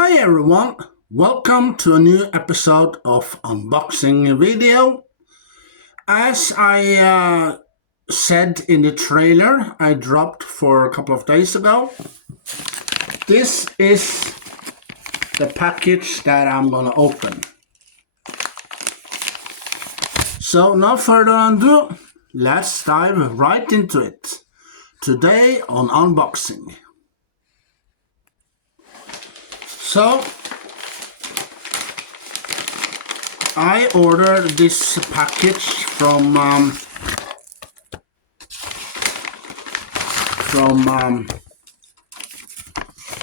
Hi everyone, welcome to a new episode of Unboxing Video. As I said in the trailer I dropped for a couple of days ago, this is the package that I'm gonna open. So no further ado, let's dive right into it. Today on Unboxing. So I ordered this package from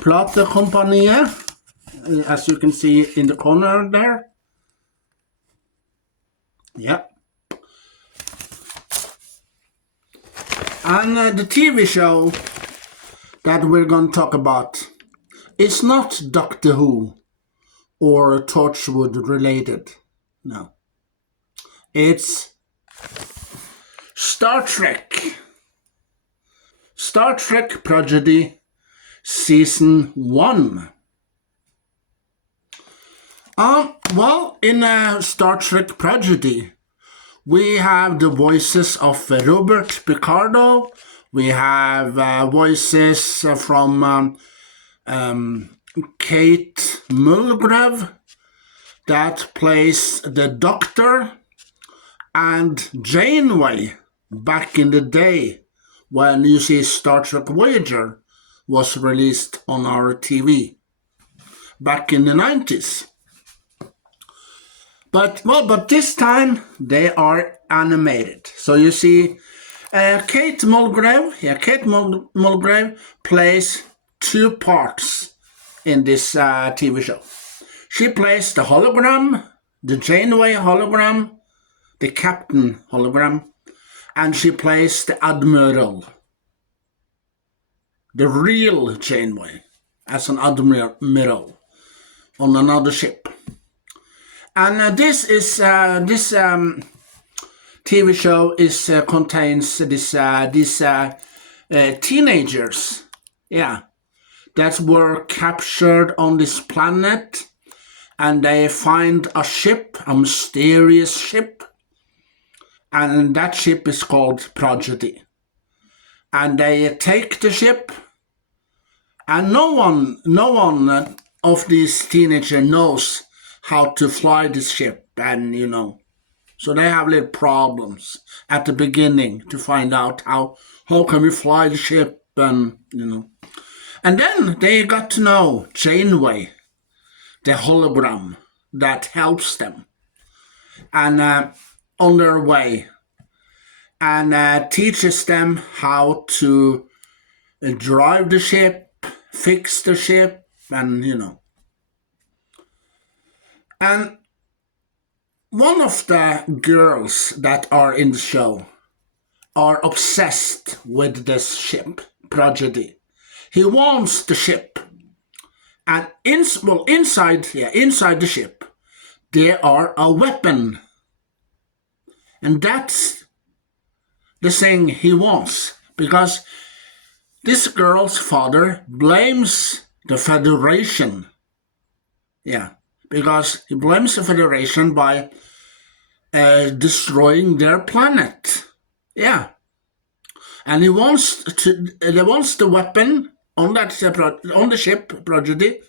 Platekompaniet, as you can see in the corner there. Yeah. And the TV show that we're going to talk about is not Doctor Who or Torchwood related. No. It's Star Trek. Star Trek Prodigy Season 1. In Star Trek Prodigy, we have the voices of Robert Picardo. We have voices from Kate Mulgrew that plays the Doctor, and Janeway back in the day when you see Star Trek Voyager was released on our TV back in the 90s. But this time they are animated. So you see Kate Mulgrew plays two parts in this TV show. She plays the hologram, the Janeway hologram, the Captain hologram, and she plays the Admiral, the real Janeway, as an Admiral on another ship. And this TV show contains these teenagers, that were captured on this planet, and they find a ship, a mysterious ship, and that ship is called Prodigy. And they take the ship, and no one of these teenagers knows how to fly this ship, and so they have little problems at the beginning to find out how can we fly the ship, and And then they got to know Janeway, the hologram that helps them, and on their way, and teaches them how to drive the ship, fix the ship, and And one of the girls that are in the show are obsessed with this ship, Prodigy. He wants the ship, and inside the ship, there are a weapon, and that's the thing he wants, because this girl's father blames the Federation. Because he blames the Federation by destroying their planet. And he wants the weapon on the ship Prodigy,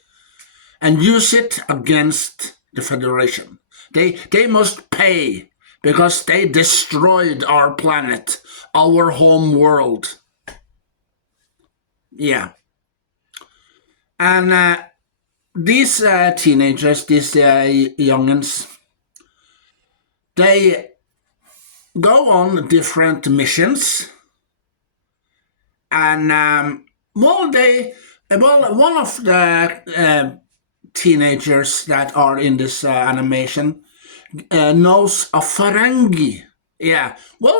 and use it against the Federation. They must pay because they destroyed our planet, our home world. And these teenagers, these youngins, they go on different missions, and one of the teenagers that are in this animation knows a Ferengi.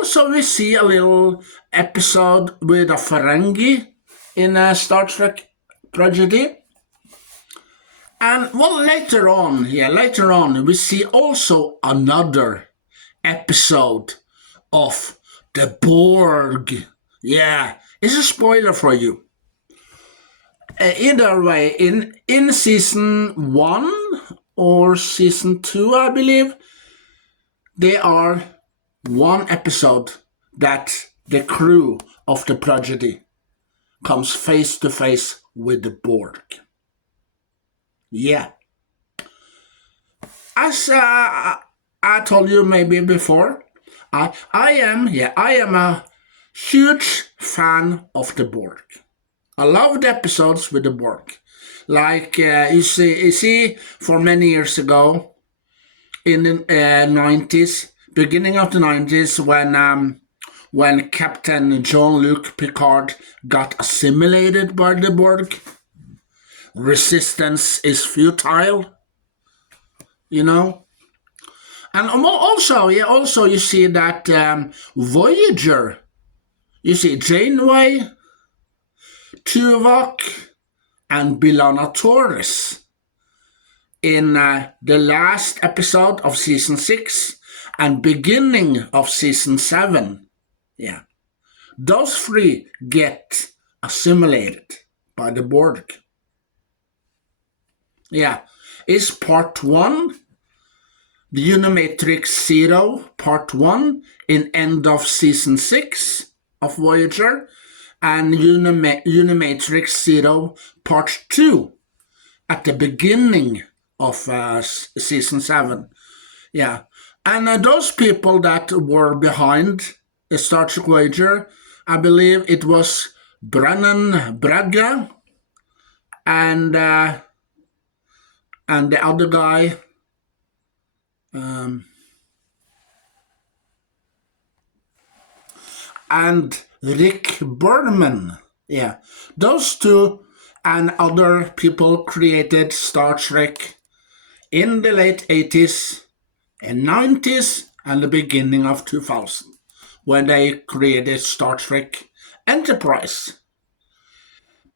So we see a little episode with a Ferengi in Star Trek Prodigy. And later on, we see also another episode of the Borg. It's a spoiler for you. either way, in season 1 or season 2, I believe, there are one episode that the crew of the Prodigy comes face to face with the Borg. Yeah. As I told you maybe before, I am a huge fan of the Borg. I love the episodes with the Borg. Like you see, for many years ago, in the 90s, beginning of the 90s, when Captain Jean-Luc Picard got assimilated by the Borg, resistance is futile, you know. And also you see that Voyager, you see Janeway, Tuvok, and B'Elanna Torres in the last episode of season 6 and beginning of season 7. Yeah. Those three get assimilated by the Borg. Yeah. It's part 1, the Unimatrix Zero, part 1, in end of season 6 of Voyager, and Unimatrix Zero, part 2, at the beginning of season 7. Yeah. And those people that were behind Star Trek Voyager, I believe it was Brannon Braga and the other guy, and Rick Berman. Yeah, those two and other people created Star Trek in the late 80s and 90s and the beginning of 2000, when they created Star Trek Enterprise.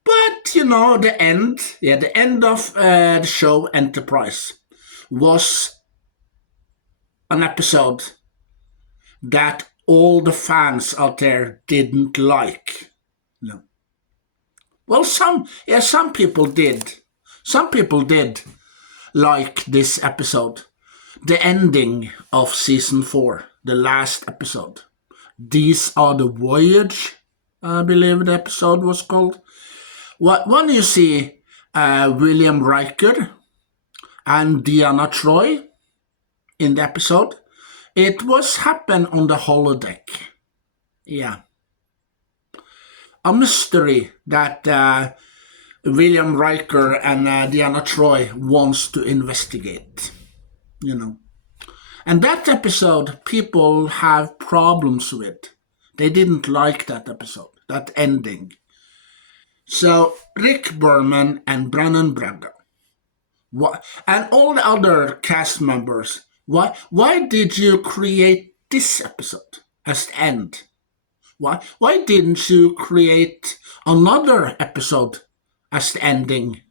But, the end of the show Enterprise was an episode that all the fans out there didn't like. No. Well, some people did. Some people did like this episode. The ending of season 4, the last episode. These Are the Voyage, I believe the episode was called. When you see William Riker and Deanna Troi in the episode, it was happen on the holodeck. Yeah. A mystery that William Riker and Deanna Troi wants to investigate, And that episode, people have problems with. They didn't like that episode, that ending. So, Rick Berman and Brannon Braga, and all the other cast members, why did you create this episode as the end? Why didn't you create another episode as the ending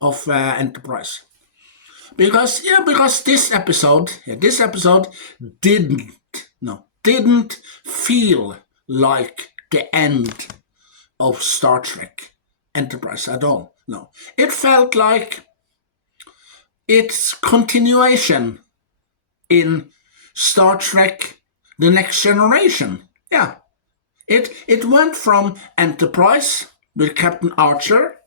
of Enterprise? Because this episode didn't feel like the end of Star Trek Enterprise at all. No, it felt like its continuation in Star Trek The Next Generation. Yeah, it went from Enterprise with Captain Archer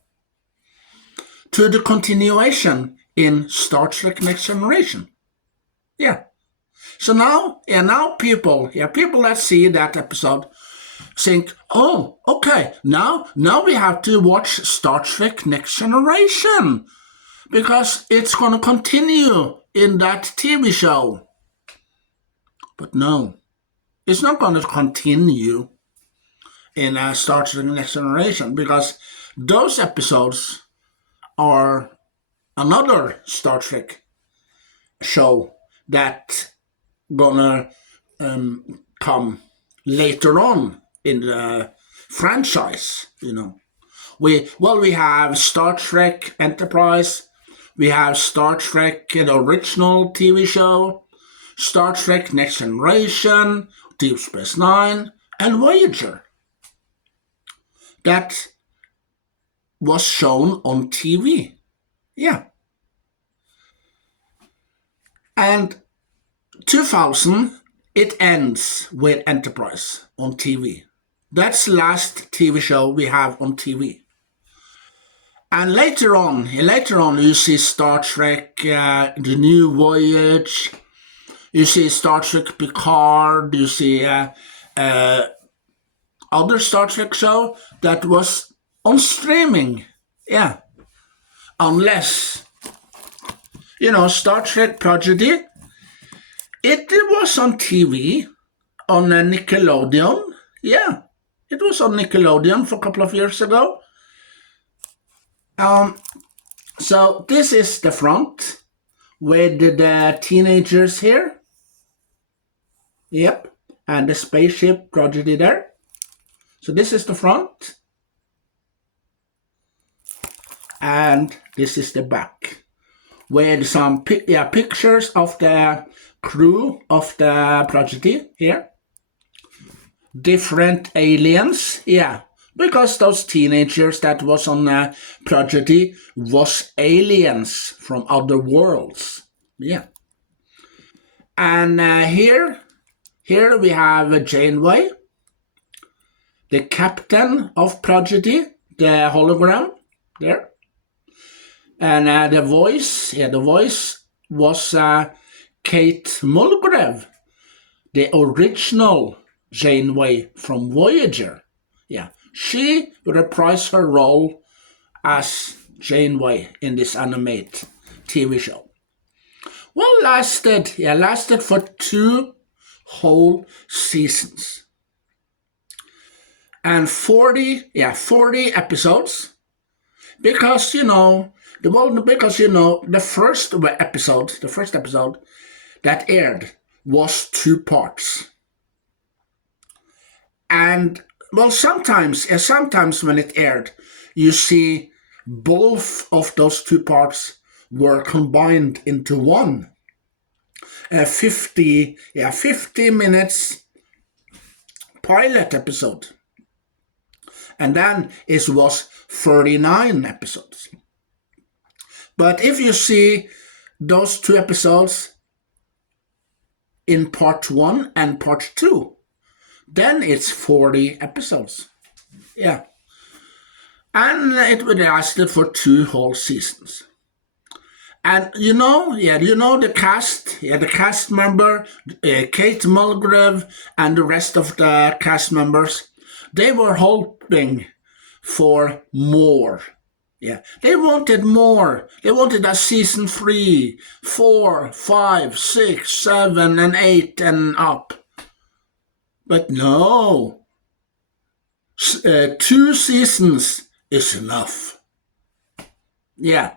to the continuation in Star Trek Next Generation. Yeah. So now people that see that episode think, oh, okay, now we have to watch Star Trek Next Generation because it's going to continue in that TV show. But no, it's not going to continue in Star Trek Next Generation because those episodes are another Star Trek show that gonna come later on in the franchise. We have Star Trek Enterprise, we have Star Trek the original TV show, Star Trek Next Generation, Deep Space Nine, and Voyager. That was shown on TV. Yeah. And 2000, it ends with Enterprise on TV. That's the last TV show we have on TV. And later on, you see Star Trek, The New Voyage, you see Star Trek Picard, you see other Star Trek show that was on streaming. Yeah. Unless, Star Trek Prodigy, it was on TV, on Nickelodeon. Yeah, it was on Nickelodeon for a couple of years ago. So this is the front with the teenagers here. Yep, and the spaceship Prodigy there. So this is the front. And this is the back, with some pictures of the crew of the Prodigy here. Different aliens, yeah, because those teenagers that was on Prodigy was aliens from other worlds, yeah. And here we have Janeway, the captain of Prodigy, the hologram there. And the voice was Kate Mulgrew, the original Janeway from Voyager. Yeah, she reprised her role as Janeway in this animated TV show. Well, lasted for 2 whole seasons. And 40 episodes. Because, the first episode that aired was 2 parts. And, well, sometimes when it aired, you see both of those 2 parts were combined into one. 50 minutes pilot episode. And then it was 39 episodes. But if you see those 2 episodes in part 1 and part 2, then it's 40 episodes. Yeah. And it would lasted for 2 whole seasons. And the cast, the cast member, Kate Mulgrew and the rest of the cast members, they were hoping for more. Yeah, they wanted more. They wanted a season 3, 4, 5, 6, 7, and 8 and up. But no. 2 seasons is enough. Yeah.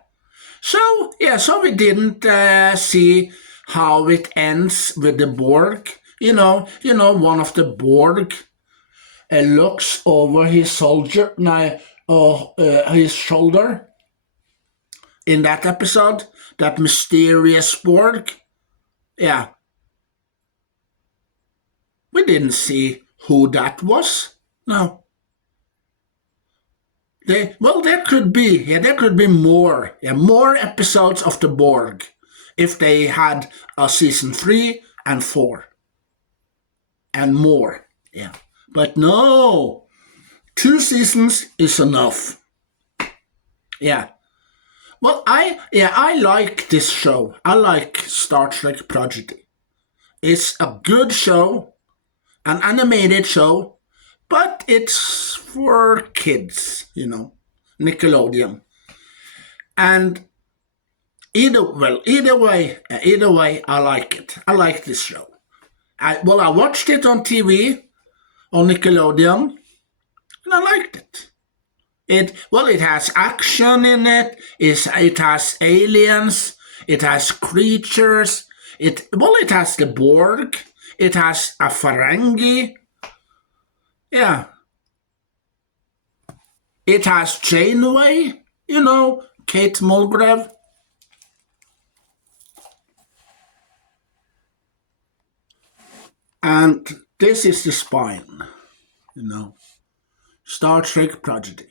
So we didn't see how it ends with the Borg. One of the Borg looks over his his shoulder in that episode, that mysterious Borg. Yeah. We didn't see who that was. No. There could be more episodes of the Borg if they had a season 3 and 4 and more. Yeah. But no, 2 seasons is enough. Yeah. Well, I like this show. I like Star Trek Prodigy. It's a good show, an animated show, but it's for kids, Nickelodeon. And either way, I like it. I like this show. I watched it on TV, on Nickelodeon, and I liked it. It has action in it. It has aliens. It has creatures. It has the Borg. It has a Ferengi. Yeah. It has Janeway, Kate Mulgrew. And this is the spine, Star Trek Prodigy.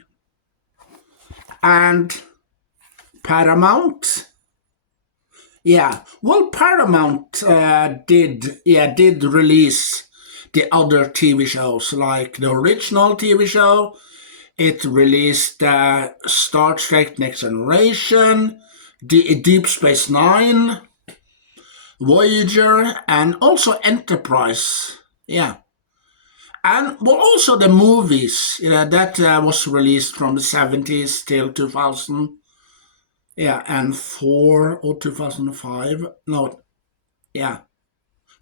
And Paramount. Yeah, well, Paramount did release the other TV shows, like the original TV show. It released Star Trek Next Generation, Deep Space Nine, Voyager, and also Enterprise. Yeah. And well, also the movies that was released from the 70s till 2000. Yeah, and 4 or 2005. No, yeah.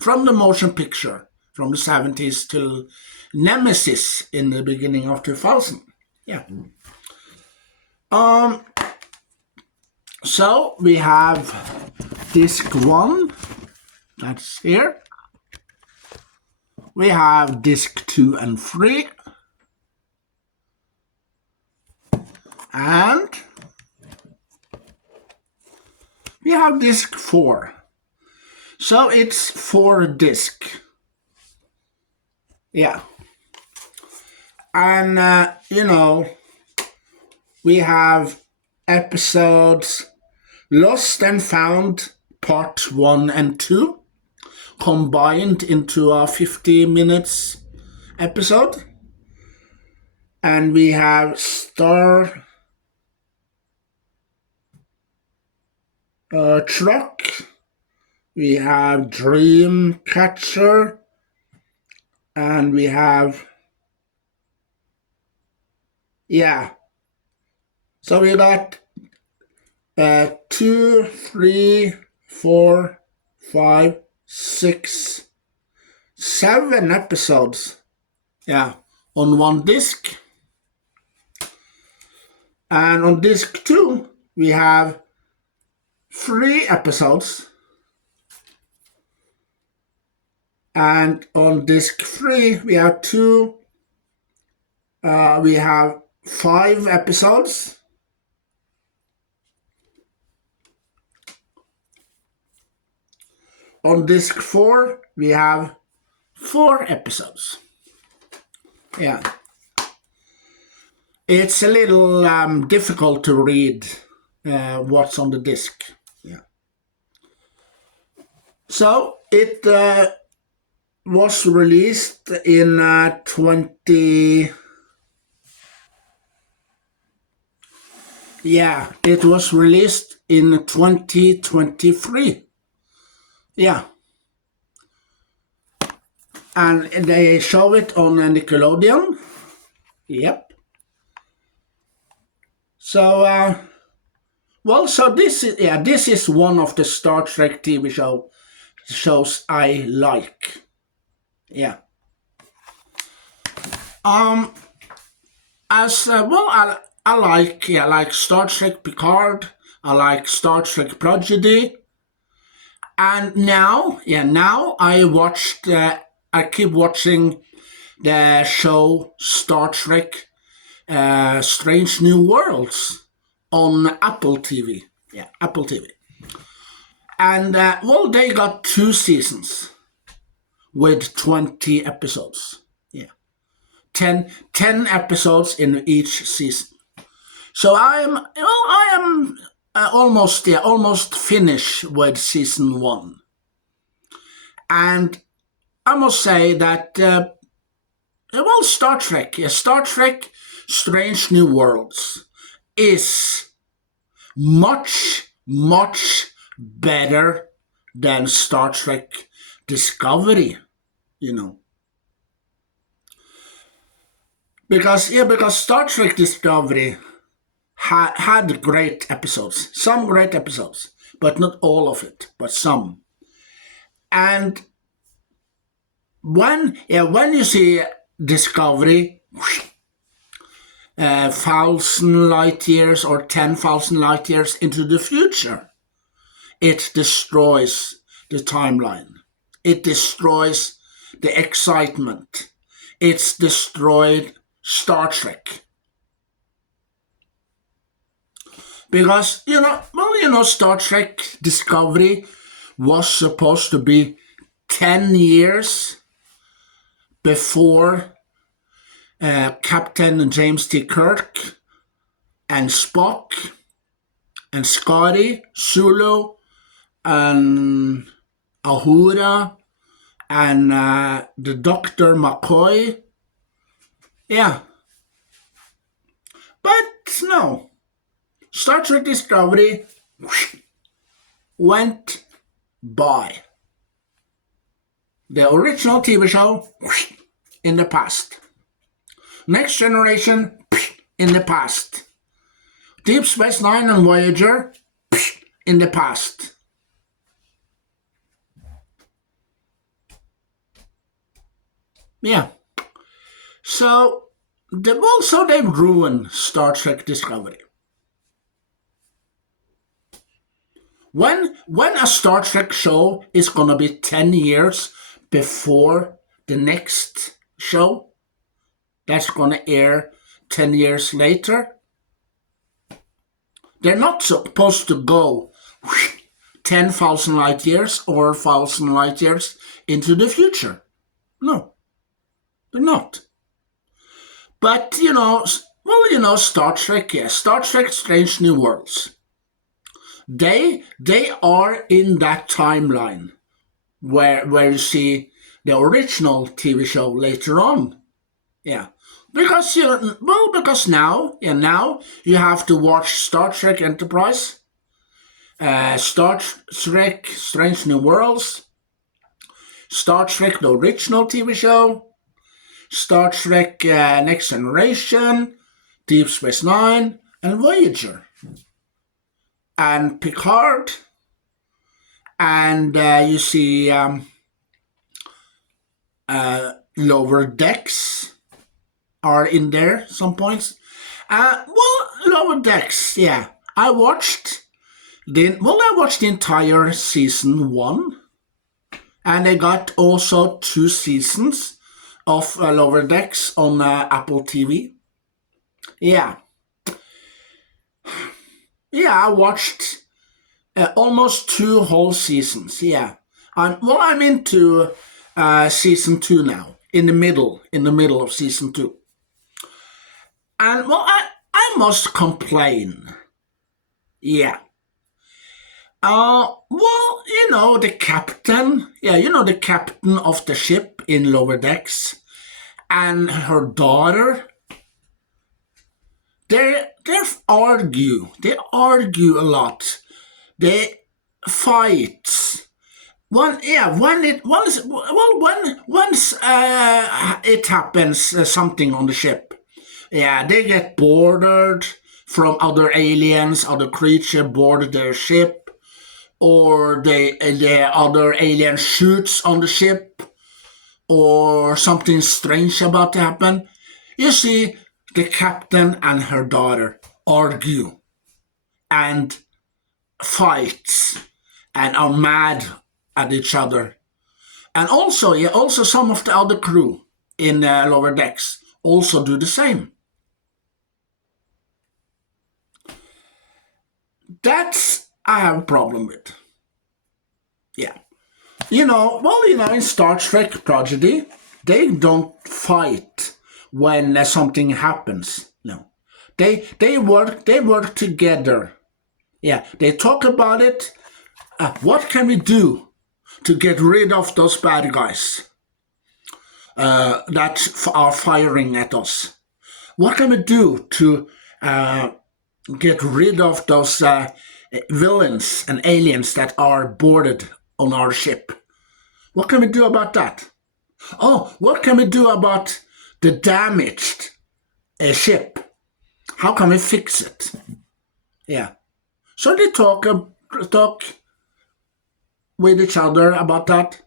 From the motion picture from the 70s till Nemesis in the beginning of 2000. Yeah. So we have disc 1. That's here. We have disc 2 and 3. And we have disc 4. So it's 4 disc. Yeah. And, we have episodes Lost and Found Part 1 and 2 combined into a 50 minutes episode. And we have Star Truck. We have Dreamcatcher. And we have... Yeah. So we got 2, 3, 4, 5, 6, 7 episodes. Yeah, on one disc. And on disc 2, we have 3 episodes. And on disc 3, we have 5 episodes. On disc 4, we have 4 episodes. Yeah. It's a little difficult to read what's on the disc. Yeah. So it was released in 20... Yeah, it was released in 2023. Yeah. And they show it on Nickelodeon. Yep. So, so this is one of the Star Trek TV shows I like. Yeah. I like Star Trek Picard. I like Star Trek Prodigy. And now I keep watching the show Star Trek Strange New Worlds on Apple TV. Yeah, Apple TV. And, they got 2 seasons with 20 episodes. Yeah. 10 episodes in each season. So I am almost finished with season 1. And I must say that, Star Trek Strange New Worlds is much, much better than Star Trek Discovery, Because Star Trek Discovery had great episodes, some great episodes, but not all of it, but some. And when you see Discovery, 1,000 light years or 10,000 light years into the future, it destroys the timeline. It destroys the excitement. It's destroyed Star Trek. Because, Star Trek Discovery was supposed to be 10 years before Captain James T. Kirk and Spock and Scotty, Sulu, and Ahura, and the Dr. McCoy. Yeah. But no. Star Trek Discovery went by. The original TV show in the past. Next Generation in the past. Deep Space Nine and Voyager in the past. Yeah. So they've ruined Star Trek Discovery. When a Star Trek show is gonna be 10 years before the next show that's gonna air 10 years later, they're not supposed to go 10,000 light years or 1,000 light years into the future. No, they're not. But, Star Trek, yes. Star Trek Strange New Worlds. They are in that timeline where you see the original TV show later on. Yeah. Because now you have to watch Star Trek Enterprise, Star Trek Strange New Worlds, Star Trek the original TV show, Star Trek Next Generation, Deep Space Nine, and Voyager. And Picard, and you see Lower Decks are in there some points. Lower Decks, yeah. I watched the entire season 1, and I got also 2 seasons of Lower Decks on Apple TV. Yeah. Yeah, I watched almost 2 whole seasons. Yeah, I'm into season 2 now. In the middle of season 2, and I must complain. Yeah. The captain. Yeah, the captain of the ship in Lower Decks, and her daughter. They argue. They argue a lot. They fight. Once it happens something on the ship. Yeah, they get boarded from other aliens, other creature board their ship, or the other alien shoots on the ship, or something strange about to happen. You see, the captain and her daughter argue and fight and are mad at each other. And also some of the other crew in Lower Decks also do the same. That's I have a problem with. Yeah. In Star Trek Prodigy, they don't fight when something happens. No. They work together. Yeah, they talk about it. What can we do to get rid of those bad guys that are firing at us? What can we do to get rid of those villains and aliens that are boarded on our ship? What can we do about that? Oh, what can we do about the damaged ship? How can we fix it? Yeah. So they talk with each other about that,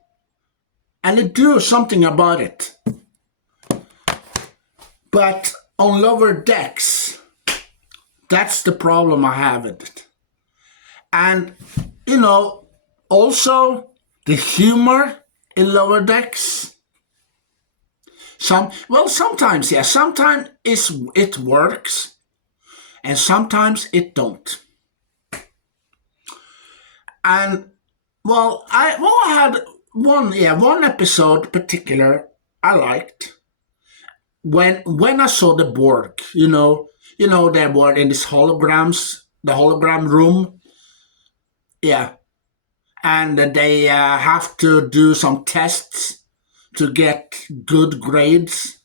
and they do something about it. But on Lower Decks, that's the problem I have with it. And, also the humor in Lower Decks. Sometimes, yeah, sometimes it works, and sometimes it don't. And I had one episode particular I liked when I saw the Borg. They were in this holograms, the hologram room. Yeah, and they have to do some tests to get good grades.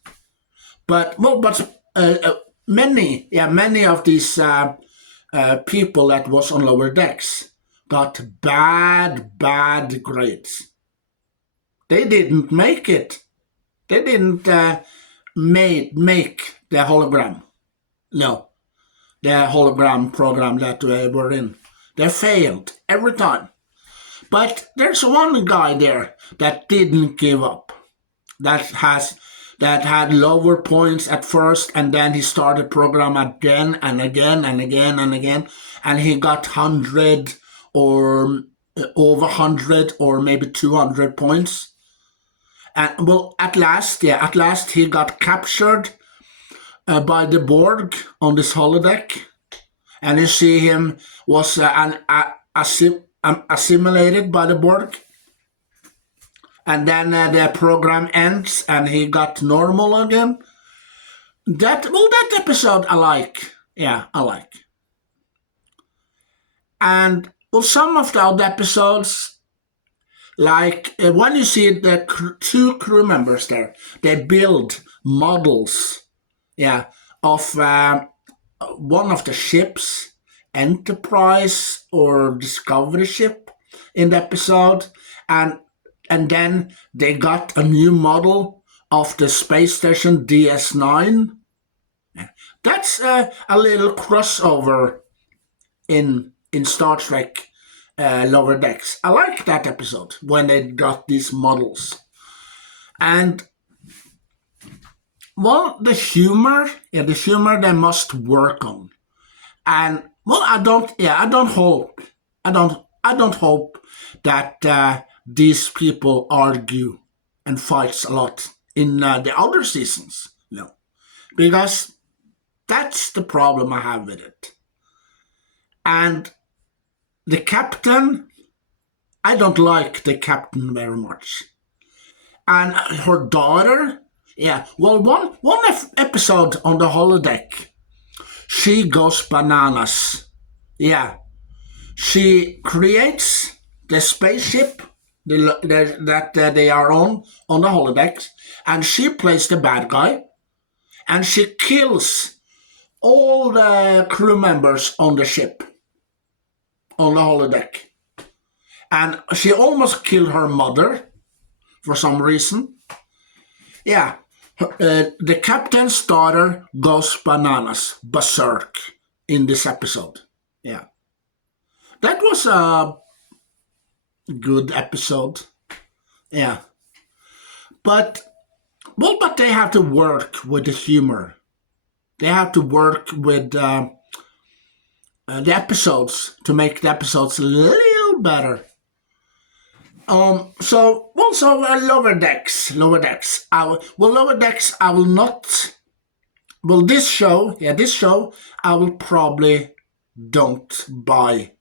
But many of these people that was on lower decks got bad grades. They didn't make it. They didn't make the hologram. No, the hologram program that they were in. They failed every time. But there's one guy there that didn't give up. That had lower points at first, and then he started program again and again and again and again, and he got 100 or over 100 or maybe 200 points. And well, at last he got captured by the Borg on this holodeck, and you see him was assimilated by the Borg. And then the program ends and he got normal again. That episode I like. Yeah, I like. And well, some of the other episodes, like when you see the two crew members there, they build models, of one of the ships, Enterprise or Discovery ship in the episode, and then they got a new model of the space station DS9. That's a little crossover in Star Trek Lower Decks. I like that episode when they got these models. And well, the humor they must work on. And well, I don't hope that these people argue and fights a lot in the other seasons. No, because that's the problem I have with it. And the captain, I don't like the captain very much. And her daughter, one episode on the holodeck, she goes bananas. Yeah, she creates the spaceship that they are on the holodecks, and she plays the bad guy, and she kills all the crew members on the ship, on the holodeck. And she almost killed her mother for some reason. Yeah, the captain's daughter goes bananas, berserk, in this episode. Yeah. That was a good episode. Yeah. But they have to work with the humor. They have to work with the episodes to make the episodes a little better. So lower decks. Lower decks, I will not. Well, this show, I will probably don't buy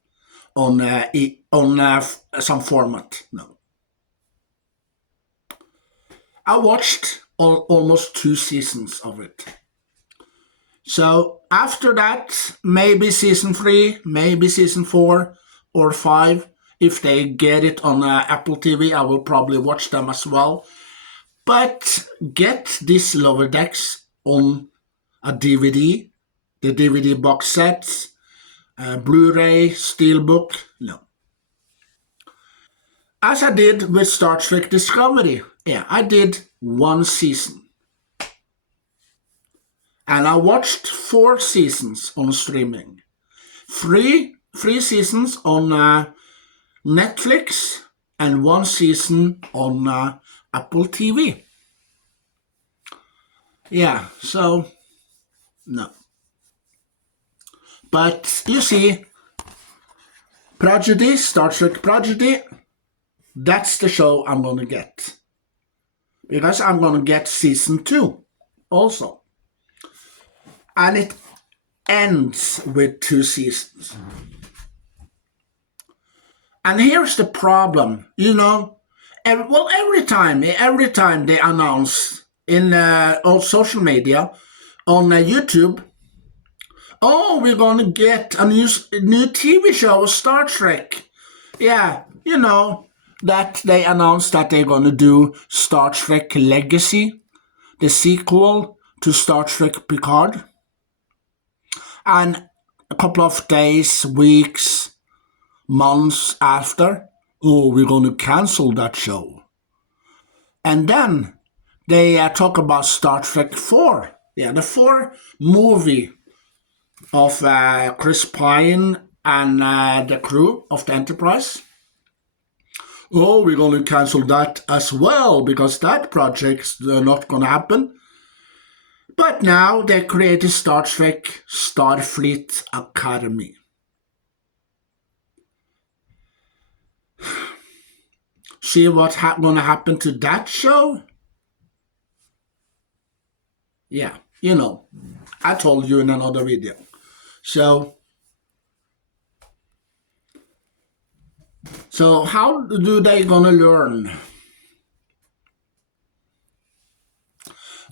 on some format. No, I watched almost 2 seasons of it. So after that, maybe season 3, maybe season 4 or 5. If they get it on Apple TV, I will probably watch them as well. But get these Lower Decks on a DVD, the DVD box sets, Blu-ray, Steelbook, no. As I did with Star Trek Discovery. Yeah, I did 1 season. And I watched 4 seasons on streaming. 3 seasons on Netflix and 1 season on Apple TV. Yeah, so no. But you see, Prodigy, Star Trek Prodigy, that's the show I'm going to get. Because I'm going to get season 2 also. And it ends with 2 seasons. And here's the problem, every time they announce in on social media, on YouTube, Oh, we're going to get a new TV show, Star Trek. Yeah, you know, that they announced that they're going to do Star Trek Legacy, the sequel to Star Trek Picard. And a couple of days, weeks, months after, oh, we're going to cancel that show. And then they talk about Star Trek 4. Yeah, the 4 movie of Chris Pine and the crew of the Enterprise. Oh, we're going to cancel that as well because that project's not going to happen. But now they created Star Trek Starfleet Academy. See what's going to happen to that show? Yeah, you know, I told you in another video. So how do they gonna learn?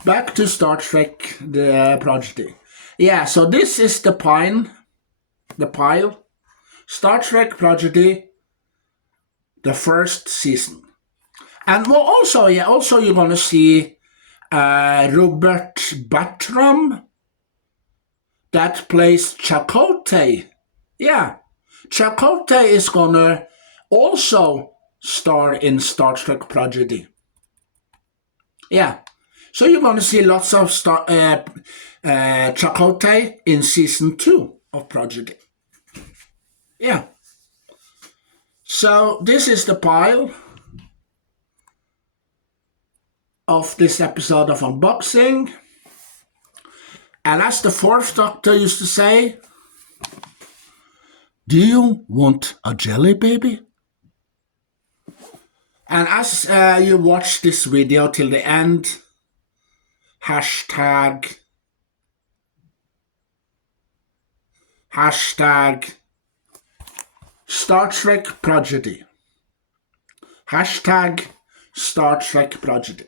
Back to Star Trek, the Prodigy. Yeah, so this is the pile. Star Trek Prodigy, the first season. And well, also you're gonna see Robert Bartram that plays Chakotay. Yeah, Chakotay is gonna also star in Star Trek Prodigy. Yeah, so you're gonna see lots of Chakotay in season 2 of Prodigy. Yeah. So this is the pile of this episode of Unboxing. And as the Fourth Doctor used to say, do you want a jelly baby? And as you watch this video till the end, hashtag Star Trek Prodigy. Hashtag Star Trek Prodigy.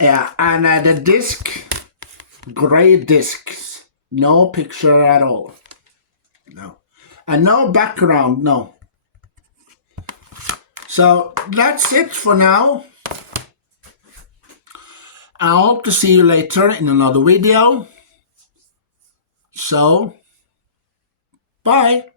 Yeah, and the disc, gray discs, no picture at all. No. And no background, no. So that's it for now. I hope to see you later in another video. So, bye.